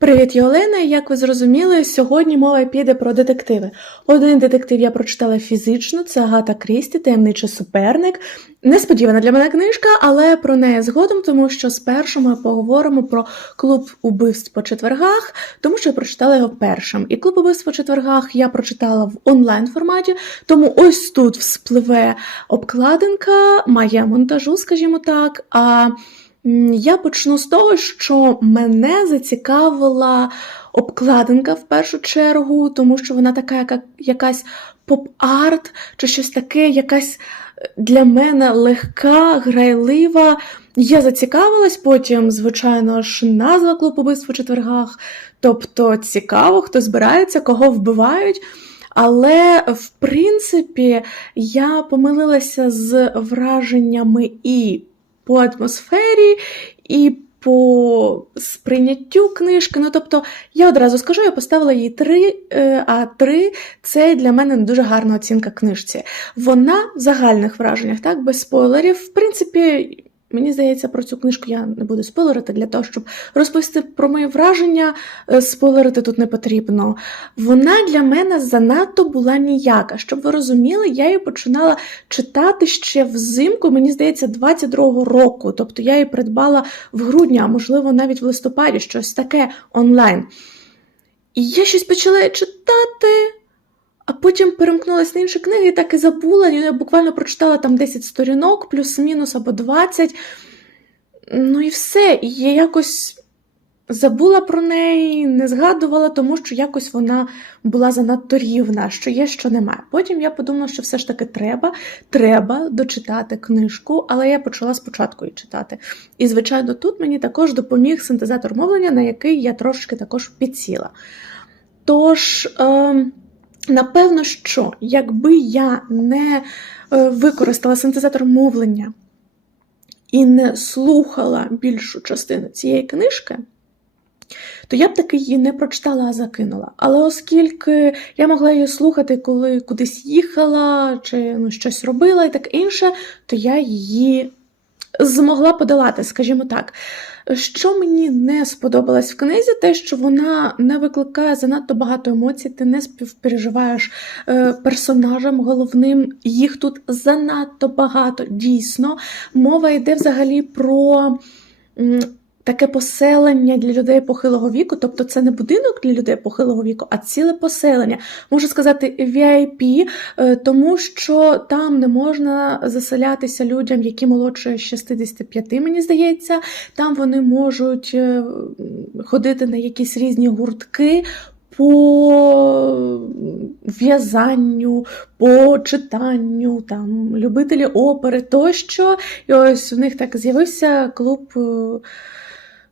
Привіт, я Олена. Як ви зрозуміли, сьогодні мова піде про детективи. Один детектив я прочитала фізично, це Агата Крісті, таємничий суперник. Несподівана для мене книжка, але про неї згодом, тому що спершу ми поговоримо про клуб убивств по четвергах, тому що я прочитала його першим. І клуб убивств по четвергах я прочитала в онлайн форматі, тому ось тут вспливе обкладинка, має монтажу, скажімо так. А Я почну з того, що мене зацікавила обкладинка в першу чергу, тому що вона така, яка, якась поп-арт, чи щось таке, якась е, для мене легка, грайлива. Я зацікавилась, потім, звичайно ж, назва клуб убивств у четвергах. Тобто цікаво, хто збирається, кого вбивають. Але, в принципі, я помилилася з враженнями і по атмосфері і по сприйняттю книжки. Ну, тобто, я одразу скажу, я поставила їй 3, а 3 це для мене не дуже гарна оцінка книжці. Вона в загальних враженнях, так, без спойлерів, в принципі. Мені здається, про цю книжку я не буду спойлерити для того, щоб розповісти про мої враження, е, спойлерити тут не потрібно. Вона для мене занадто була ніяка. Щоб ви розуміли, я її починала читати ще взимку, мені здається, 22-го року. Тобто я її придбала в грудні, а можливо, навіть в листопаді, щось таке онлайн. І я щось почала читати. А потім перемкнулася на інші книги і так і забула. Я буквально прочитала там 10 сторінок, плюс-мінус або 20. Ну і все. І я якось забула про неї, не згадувала, тому що якось вона була занадто рівна, що є, що немає. Потім я подумала, що все ж таки треба, треба дочитати книжку, але я почала спочатку її читати. І, звичайно, тут мені також допоміг синтезатор мовлення, на який я трошки також підсіла. Тож. Е Напевно, що якби я не е, використала синтезатор мовлення і не слухала більшу частину цієї книжки, то я б таки її не прочитала, а закинула. Але оскільки я могла її слухати, коли кудись їхала чи ну, щось робила і так інше, то я її змогла подолати, скажімо так. Що мені не сподобалось в книзі, те, що вона не викликає занадто багато емоцій, ти не співпереживаєш е, персонажам головним, їх тут занадто багато, дійсно. Мова йде взагалі про таке поселення для людей похилого віку, тобто це не будинок для людей похилого віку, а ціле поселення. Можу сказати, VIP, е, тому що там не можна заселятися людям, які молодше 65, мені здається. Там вони можуть е, ходити на якісь різні гуртки. По в'язанню, по читанню, там, любителі опери тощо. І ось в них так з'явився клуб е,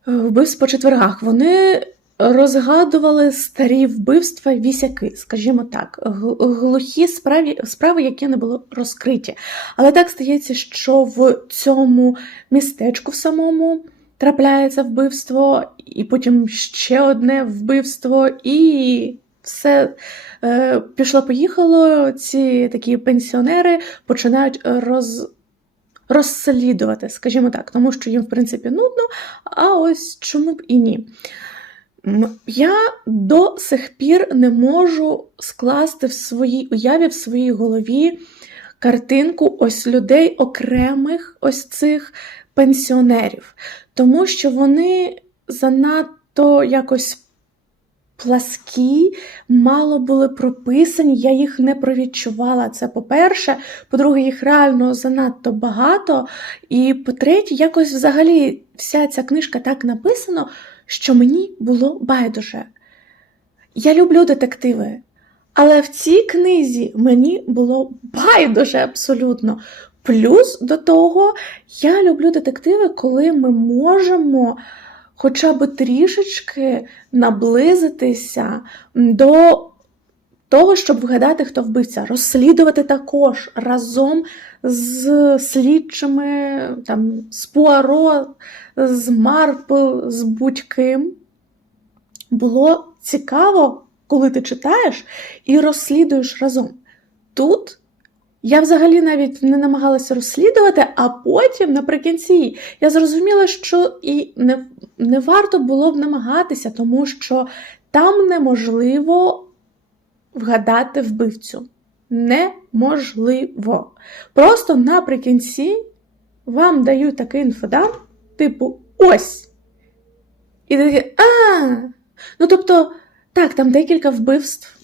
вбивств по четвергах. Вони розгадували старі вбивства вісяки, скажімо так, глухі справи, справи, які не були розкриті. Але так стається, що в цьому містечку в самому. Трапляється вбивство, і потім ще одне вбивство, і все е, пішло-поїхало. Ці такі пенсіонери починають роз, розслідувати, скажімо так, тому що їм, в принципі, нудно, а ось чому б і ні. Я до сих пір не можу скласти в своїй уяві, в своїй голові картинку ось людей окремих ось цих пенсіонерів, тому що вони занадто якось пласкі, мало були прописані, я їх не провідчувала. Це по-перше, по-друге, їх реально занадто багато. І по-третє, якось взагалі вся ця книжка так написана, що мені було байдуже. Я люблю детективи, але в цій книзі мені було байдуже абсолютно. Плюс до того, я люблю детективи, коли ми можемо хоча б трішечки наблизитися до того, щоб вгадати, хто вбивця, розслідувати також разом з слідчими, там, з Пуаро, з Марпл, з будь-ким. Було цікаво, коли ти читаєш і розслідуєш разом. Тут Я взагалі навіть не намагалася розслідувати, а потім, наприкінці, я зрозуміла, що і не, не варто було б намагатися, тому що там неможливо вгадати вбивцю. Неможливо. Просто наприкінці вам дають такий інфодам, типу, ось. І ти а. Ну, тобто, так, там декілька вбивств.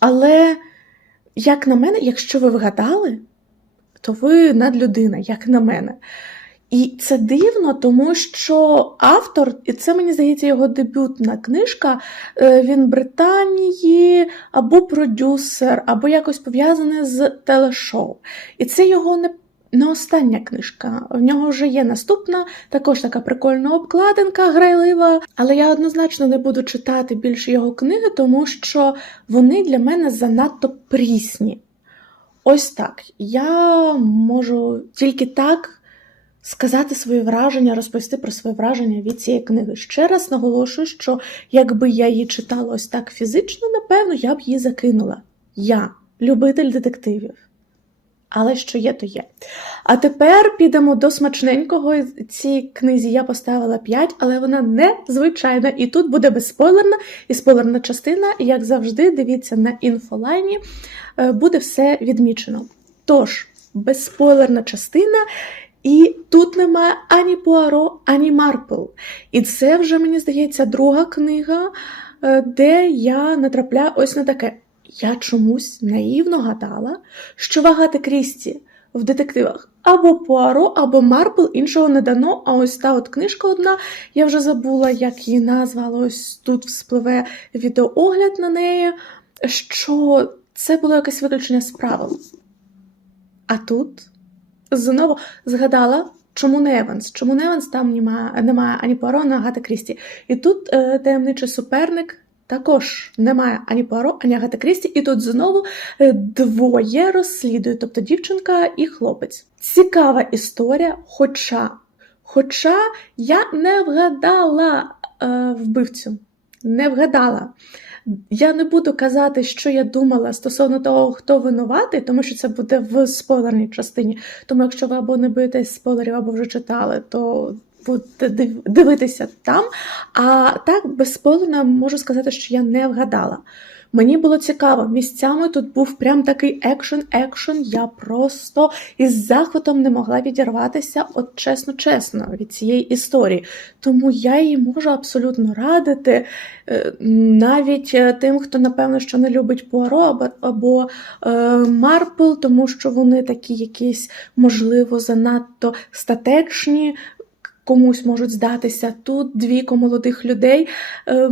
Але, як на мене, якщо ви вгадали, то ви надлюдина, як на мене. І це дивно, тому що автор, і це мені здається його дебютна книжка, е, він Британії або продюсер, або якось пов'язаний з телешоу. І це його не, не остання книжка. В нього вже є наступна, також така прикольна обкладинка, грайлива. Але я однозначно не буду читати більше його книги, тому що вони для мене занадто прісні. Ось так. Я можу тільки так сказати свої враження, розповісти про свої враження від цієї книги. Ще раз наголошую, що якби я її читала ось так фізично, напевно, я б її закинула. Я любитель детективів. Але що є, то є. А тепер підемо до смачненького. Цій книзі я поставила 5, але вона незвичайна. І тут буде безспойлерна і спойлерна частина, і як завжди, дивіться на інфолайні, е, буде все відмічено. Тож, безспойлерна частина. І тут немає ані Пуаро, ані Марпл. І це вже, мені здається, друга книга, е, де я натрапляю ось на таке. Я чомусь наївно гадала, що вагати Крісті в детективах або Пуаро, або Марпл, іншого не дано. А ось та от книжка одна, я вже забула, як її назвала, ось тут вспливе відеоогляд на неї, що це було якесь виключення з правил. А тут знову згадала, чому не Еванс? Чому не Еванс там немає, немає ані Пуаро, ані Агати Крісті. І тут е, таємничий суперник також немає ані Пуаро, ані Агати Крісті. І тут знову е, двоє розслідують, тобто дівчинка і хлопець. Цікава історія, хоча, хоча я не вгадала е, вбивцю. Не вгадала. Я не буду казати, що я думала стосовно того, хто винуватий, тому що це буде в спойлерній частині. Тому якщо ви або не боїтесь спойлерів, або вже читали, то дивитися там. А так, безспойлерно можу сказати, що я не вгадала. Мені було цікаво, місцями тут був прям такий екшен-екшен. Я просто із захватом не могла відірватися, от чесно-чесно, від цієї історії. Тому я її можу абсолютно радити е, навіть е, тим, хто, напевно, що не любить Пуаро або, або е, Марпл, тому що вони такі якісь, можливо, занадто статечні. Комусь можуть здатися тут двійко молодих людей. Е,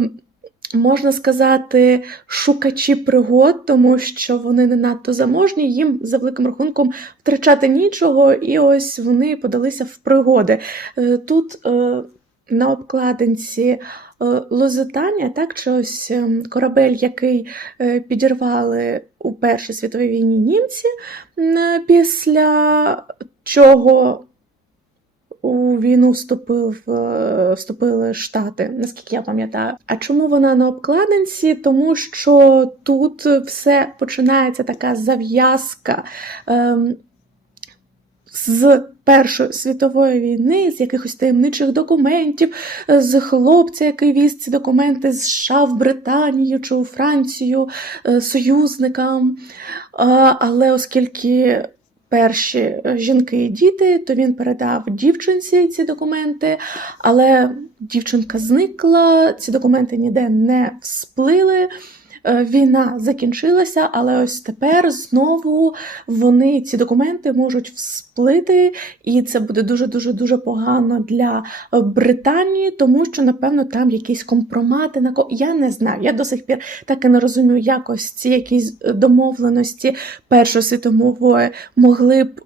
можна сказати, шукачі пригод, тому що вони не надто заможні, їм за великим рахунком втрачати нічого, і ось вони подалися в пригоди. Е, тут е, на обкладинці е, Лозитання, так, чи ось корабель, який підірвали у Першій світовій війні німці, після чого у війну вступив, е, вступили Штати, наскільки я пам'ятаю. А чому вона на обкладинці? Тому що тут все починається така зав'язка. Ем, з Першої світової війни, з якихось таємничих документів, з хлопця, який віз ці документи з США в Британію чи у Францію е, союзникам. Але оскільки перші е, жінки і діти, то він передав дівчинці ці документи, але дівчинка зникла, ці документи ніде не всплили. Е, війна закінчилася, але ось тепер знову вони ці документи можуть всплити, і це буде дуже дуже дуже погано для Британії, тому що, напевно, там якісь компромати на ко. Я не знаю. Я до сих пір так і не розумію, якось ці якісь домовленості Першої світової могли б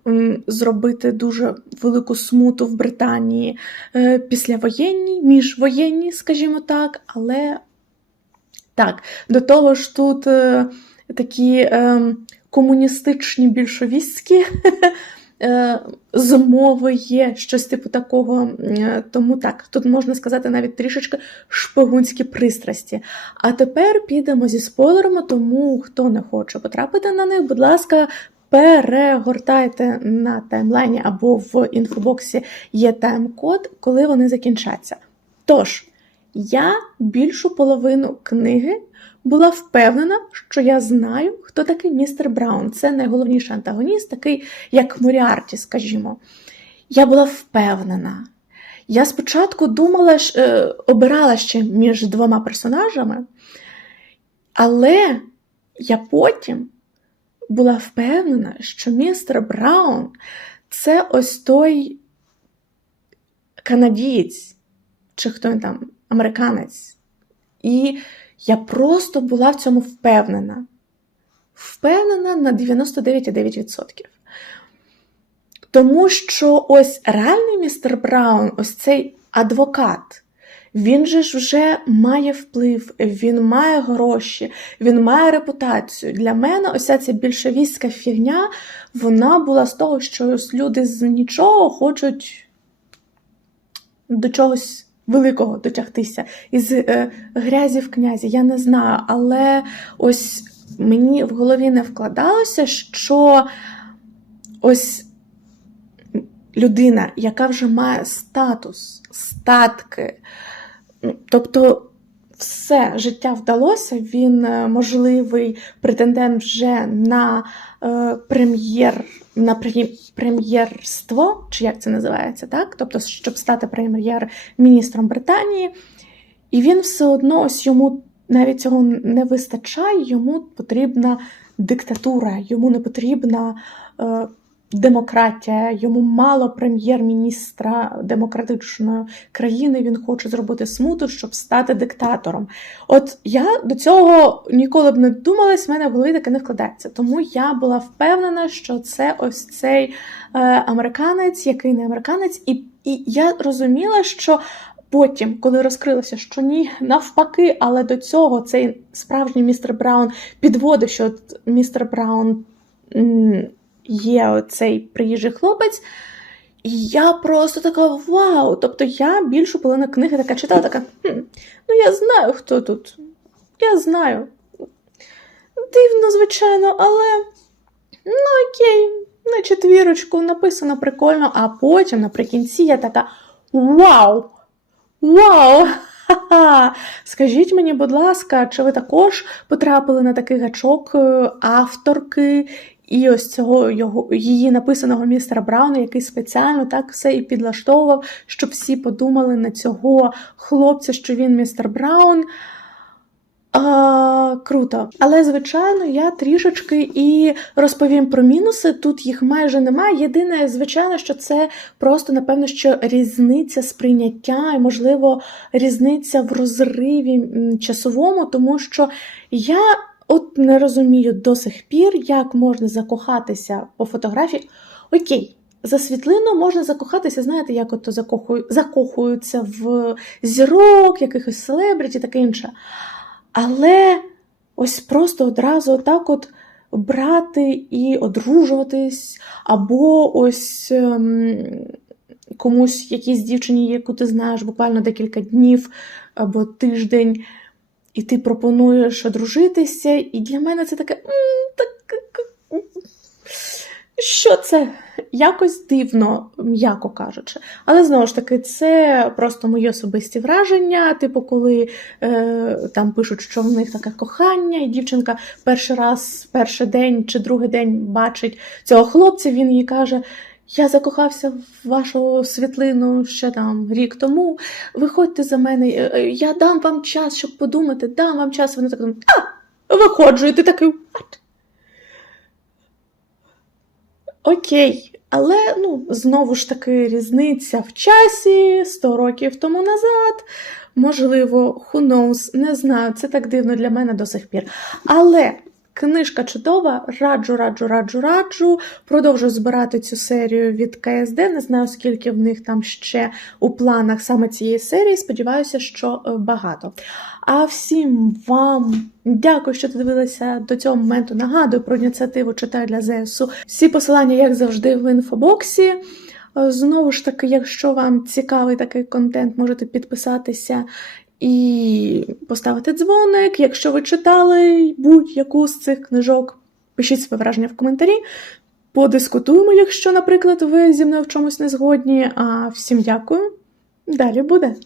зробити дуже велику смуту в Британії е, післявоєнні, міжвоєнні, скажімо так, але. Так, до того ж, тут е, такі е, комуністичні більшовістські е, з мови є, щось типу такого. Е, Тому так, тут можна сказати навіть трішечки шпигунські пристрасті. А тепер підемо зі спойлерами, тому хто не хоче потрапити на них, будь ласка. Перегортайте на таймлайні або в інфобоксі є тайм-код, коли вони закінчаться. Тож, я більшу половину книги була впевнена, що я знаю, хто такий містер Браун. Це найголовніший антагоніст, такий як Моріарті, скажімо. Я була впевнена. Я спочатку думала, е, обирала ще між двома персонажами, але я потім була впевнена, що містер Браун це ось той канадієць, чи хто він там, американець. І я просто була в цьому впевнена. Впевнена на 99,9%. Тому що ось реальний містер Браун, ось цей адвокат, він же ж вже має вплив, він має гроші, він має репутацію. Для мене ось ця більшовістська фігня, вона була з того, що ось люди з нічого хочуть до чогось великого дотягтися. Із е, грязі в князі, я не знаю, але ось мені в голові не вкладалося, що ось людина, яка вже має статус, статки, ну, тобто все життя вдалося, він е, можливий претендент вже на е, прем'єр. На прем- прем'єрство, чи як це називається, так? Тобто, щоб стати прем'єр-міністром Британії, і він все одно ось йому навіть цього не вистачає, йому потрібна диктатура, йому не потрібна е, демократія, йому мало прем'єр-міністра демократичної країни. Він хоче зробити смуту, щоб стати диктатором. От я до цього ніколи б не думалась, в мене в голові таке не вкладається. Тому я була впевнена, що це ось цей е, американець, який не американець, і, і я розуміла, що. Потім, коли розкрилося, що ні, навпаки, але до цього цей справжній містер Браун підводив, що містер Браун є оцей приїжджий хлопець. І я просто така вау! Тобто я більшу половину книги така читала, така, хм, ну я знаю, хто тут. Я знаю. Дивно, звичайно, але ну окей, на четвірочку написано прикольно, а потім наприкінці я така вау! Вау! Ха-ха! Скажіть мені, будь ласка, чи ви також потрапили на такий гачок е, авторки і ось цього його, її написаного містера Брауна, який спеціально так все і підлаштовував, щоб всі подумали на цього хлопця, що він містер Браун. А, круто. Але, звичайно, я трішечки і розповім про мінуси. Тут їх майже немає. Єдине, звичайно, що це просто, напевно, що різниця сприйняття і, можливо, різниця в розриві часовому, тому що я от не розумію до сих пір, як можна закохатися по фотографії. Окей. За світлину можна закохатися, знаєте, як ото закохую, закохуються в зірок, якихось селебриті, таке інше. Але ось просто одразу так от брати і одружуватись, або ось ем, комусь, якійсь дівчині, яку ти знаєш буквально декілька днів або тиждень, і ти пропонуєш одружитися, і для мене це таке. що це? Якось дивно, м'яко кажучи. Але знову ж таки, це просто мої особисті враження. Типу, коли е, там пишуть, що в них таке кохання, і дівчинка перший раз, перший день чи другий день бачить цього хлопця, він їй каже. Я закохався в вашу світлину ще там рік тому. Виходьте за мене, е, е, я дам вам час, щоб подумати, дам вам час. Вони так думають, а, виходжу, і ти такий. «What?» Окей, але ну, знову ж таки різниця в часі 100 років тому назад. Можливо, who knows, не знаю, це так дивно для мене до сих пір. Але Книжка чудова, раджу, раджу, раджу, раджу. Продовжу збирати цю серію від КСД. Не знаю, скільки в них там ще у планах саме цієї серії. Сподіваюся, що е, багато. А всім вам дякую, що дивилися до цього моменту. Нагадую про ініціативу читаю для ЗСУ. Всі посилання, як завжди, в інфобоксі. Знову ж таки, якщо вам цікавий такий контент, можете підписатися і поставити дзвоник. Якщо ви читали будь-яку з цих книжок, пишіть своє враження в коментарі. Подискутуємо, якщо, наприклад, ви зі мною в чомусь не згодні. А всім дякую. Далі буде.